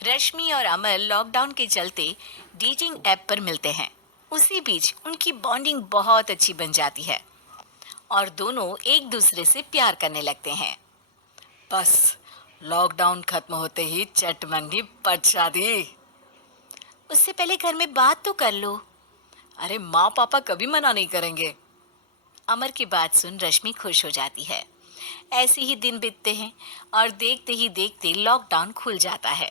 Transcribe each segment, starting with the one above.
रश्मि और अमर लॉकडाउन के चलते डेटिंग ऐप पर मिलते हैं। उसी बीच उनकी बॉन्डिंग बहुत अच्छी बन जाती है और दोनों एक दूसरे से प्यार करने लगते हैं। बस लॉकडाउन खत्म होते ही चट मंगी पट शादी। उससे पहले घर में बात तो कर लो। अरे माँ पापा कभी मना नहीं करेंगे। अमर की बात सुन रश्मि खुश हो जाती है। ऐसे ही दिन बीतते हैं और देखते ही देखते लॉकडाउन खुल जाता है,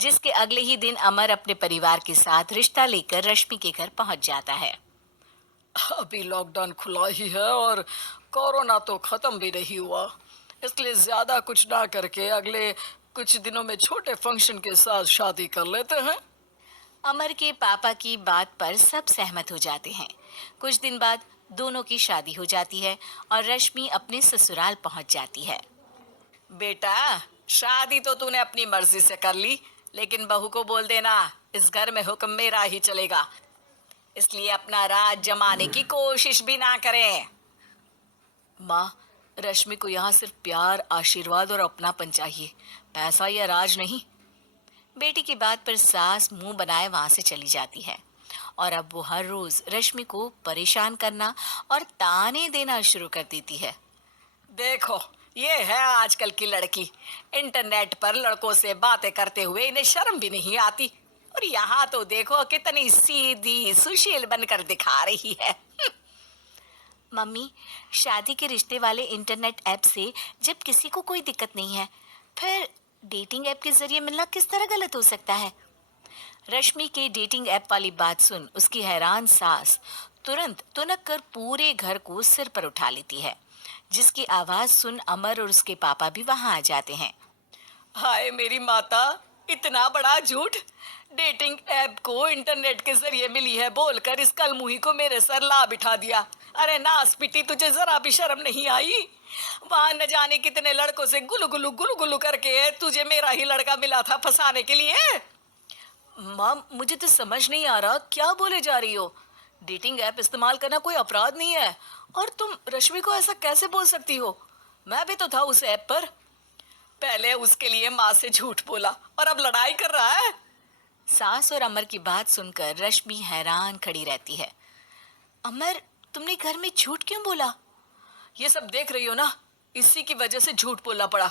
जिसके अगले ही दिन अमर अपने परिवार के साथ रिश्ता लेकर रश्मि के घर पहुंच जाता है। अभी लॉकडाउन खुला ही है और कोरोना तो खत्म भी नहीं हुआ, इसलिए ज्यादा कुछ ना करके अगले कुछ दिनों में छोटे फंक्शन के साथ शादी कर लेते हैं। अमर के पापा की बात पर सब सहमत हो जाते हैं। कुछ दिन बाद दोनों की शादी हो जाती है और रश्मि अपने ससुराल पहुंच जाती है। बेटा, शादी तो तूने अपनी मर्जी से कर ली, लेकिन बहू को बोल देना इस घर में हुक्म मेरा ही चलेगा, इसलिए अपना राज जमाने की कोशिश भी ना करें। माँ, रश्मि को यहाँ सिर्फ प्यार, आशीर्वाद और अपनापन चाहिए, पैसा या राज नहीं। बेटी की बात पर सास मुंह बनाए वहां से चली जाती है और अब वो हर रोज रश्मि को परेशान करना और ताने देना शुरू कर देती है। देखो, ये है आजकल की लड़की। इंटरनेट पर लड़कों से बातें करते हुए इन्हें शर्म भी नहीं आती, और यहाँ तो देखो कितनी सीधी सुशील बनकर दिखा रही है। मम्मी, शादी के रिश्ते वाले इंटरनेट ऐप से जब किसी को कोई दिक्कत नहीं है, फिर डेटिंग ऐप के जरिए मिलना किस तरह गलत हो सकता है? रश्मि के डेटिंग ऐप वाली बात सुन उसकी हैरान सास तुरंत तुनक कर पूरे घर को सिर पर उठा लेती है, जिसकी आवाज सुन अमर और उसके पापा भी वहां आ जाते हैं। हाय मेरी माता, इतना बड़ा झूठ! डेटिंग ऐप को इंटरनेट के जरिए मिली है बोलकर इस कलमुही को मेरे सर ला बिठा दिया। अरे नास पिटी, तुझे जरा भी शर्म नहीं आई? वहां न जाने कितने लड़कों से गुलू गुलू करके तुझे मेरा ही लड़का मिला था फंसाने के लिए। माँ, मुझे तो समझ नहीं आ रहा क्या बोले जा रही हो। डेटिंग ऐप इस्तेमाल करना कोई अपराध नहीं है, और तुम रश्मि को ऐसा कैसे बोल सकती हो? मैं भी तो था उस ऐप पर। पहले उसके लिए माँ से झूठ बोला और अब लड़ाई कर रहा है। सास और अमर की बात सुनकर रश्मि हैरान खड़ी रहती है। अमर, तुमने घर में झूठ क्यों बोला? ये सब देख रही हो ना, इसी की वजह से झूठ बोलना पड़ा।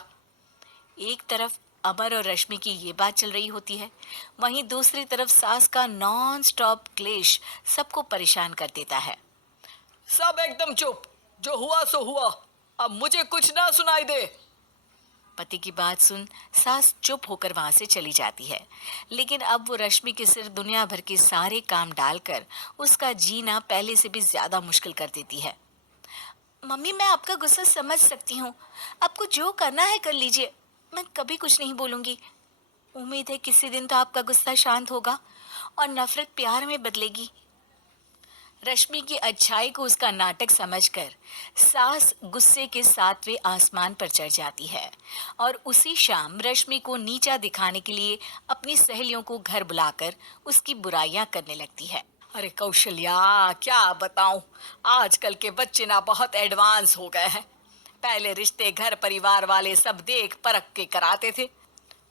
एक तरफ अमर और रश्मि की ये बात चल रही होती है, वहीं दूसरी तरफ सास का नॉन स्टॉप क्लेश सबको परेशान कर देता है। सब एकदम चुप, जो हुआ सो हुआ, अब मुझे कुछ ना सुनाई दे। पति की बात सुन सास चुप होकर वहां से चली जाती है, लेकिन अब वो रश्मि के सिर दुनिया भर के सारे काम डालकर उसका जीना पहले से भी ज्यादा मुश्किल कर देती है। मम्मी, मैं आपका गुस्सा समझ सकती हूँ। आपको जो करना है कर लीजिए, मैं कभी कुछ नहीं बोलूंगी। उम्मीद है किसी दिन तो आपका गुस्सा शांत होगा और नफरत प्यार में बदलेगी। रश्मि की अच्छाई को उसका नाटक समझकर सास गुस्से के 7वें आसमान पर चढ़ जाती है और उसी शाम रश्मि को नीचा दिखाने के लिए अपनी सहेलियों को घर बुलाकर उसकी बुराइयां करने लगती है। अरे कौशल्या, क्या बताऊं, आजकल के बच्चे ना बहुत एडवांस हो गए हैं। पहले रिश्ते घर परिवार वाले सब देख परख के कराते थे,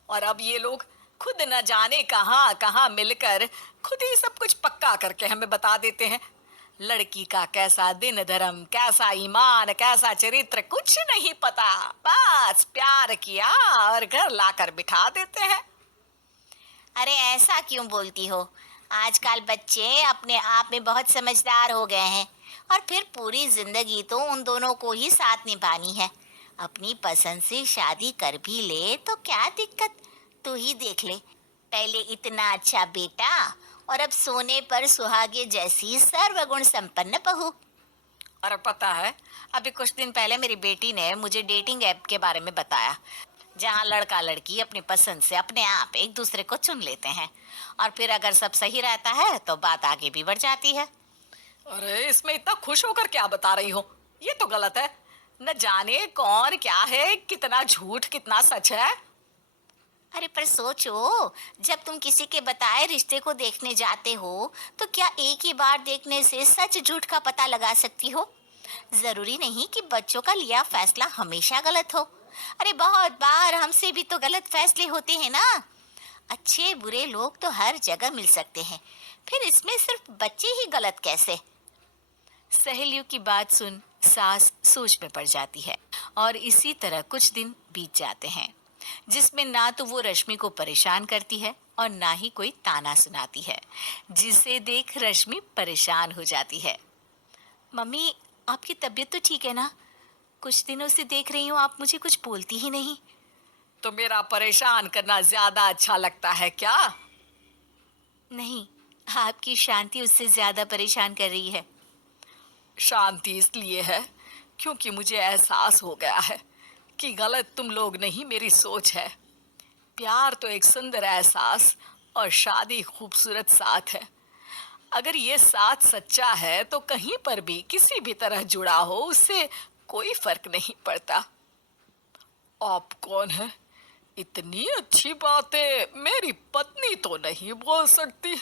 और अब ये लोग खुद न जाने कहाँ कहाँ मिलकर खुद ही सब कुछ पक्का करके हमें बता देते हैं। लड़की का कैसा दिन धर्म, कैसा ईमान, कैसा चरित्र कुछ नहीं पता, बस प्यार किया और घर लाकर बिठा देते हैं। अरे ऐसा क्यों बोलती हो? आजकल बच्चे अपने आप में बहुत समझदार हो गए हैं और फिर पूरी जिंदगी तो उन दोनों को ही साथ निभानी है। अपनी पसंद से शादी कर भी ले तो क्या दिक्कत? तू ही देख ले, पहले इतना अच्छा बेटा और अब सोने पर सुहागे जैसी सर्वगुण संपन्न बहू। और पता है, अभी कुछ दिन पहले मेरी बेटी ने मुझे डेटिंग ऐप के बारे में बताया, जहाँ लड़का लड़की अपनी पसंद से अपने आप एक दूसरे को चुन लेते हैं, और फिर अगर सब सही रहता है तो बात आगे भी बढ़ जाती है। अरे इसमें इतना खुश होकर क्या बता रही हो? ये तो गलत है। न जाने कौन क्या है, कितना झूठ कितना सच है। अरे पर सोचो, जब तुम किसी के बताए रिश्ते को देखने जाते हो तो क्या एक ही बार देखने से सच झूठ का पता लगा सकती हो? जरूरी नहीं कि बच्चों का लिया फैसला हमेशा गलत हो। अरे बहुत बार हमसे भी तो गलत फैसले होते हैं ना। अच्छे बुरे लोग तो हर जगह मिल सकते हैं, फिर इसमें सिर्फ बच्चे ही गलत कैसे? सहेलियों की बात सुन सास सोच में पड़ जाती है और इसी तरह कुछ दिन बीत जाते हैं जिसमें ना तो वो रश्मि को परेशान करती है और ना ही कोई ताना सुनाती है, जिसे देख रश्मि परेशान हो जाती है। मम्मी, आपकी तबीयत तो ठीक है ना? कुछ दिनों से देख रही हूँ आप मुझे कुछ बोलती ही नहीं। तो मेरा परेशान करना ज्यादा अच्छा लगता है क्या? नहीं, आपकी शांति उससे ज्यादा परेशान कर रही है। शांति इसलिए है क्योंकि मुझे एहसास हो गया है कि गलत तुम लोग नहीं, मेरी सोच है। प्यार तो एक सुंदर एहसास और शादी खूबसूरत साथ है। अगर ये साथ सच्चा है तो कहीं पर भी किसी भी तरह जुड़ा हो उससे कोई फर्क नहीं पड़ता। आप कौन है? इतनी अच्छी बातें मेरी पत्नी तो नहीं बोल सकती।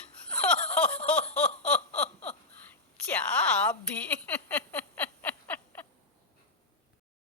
क्या आप भी?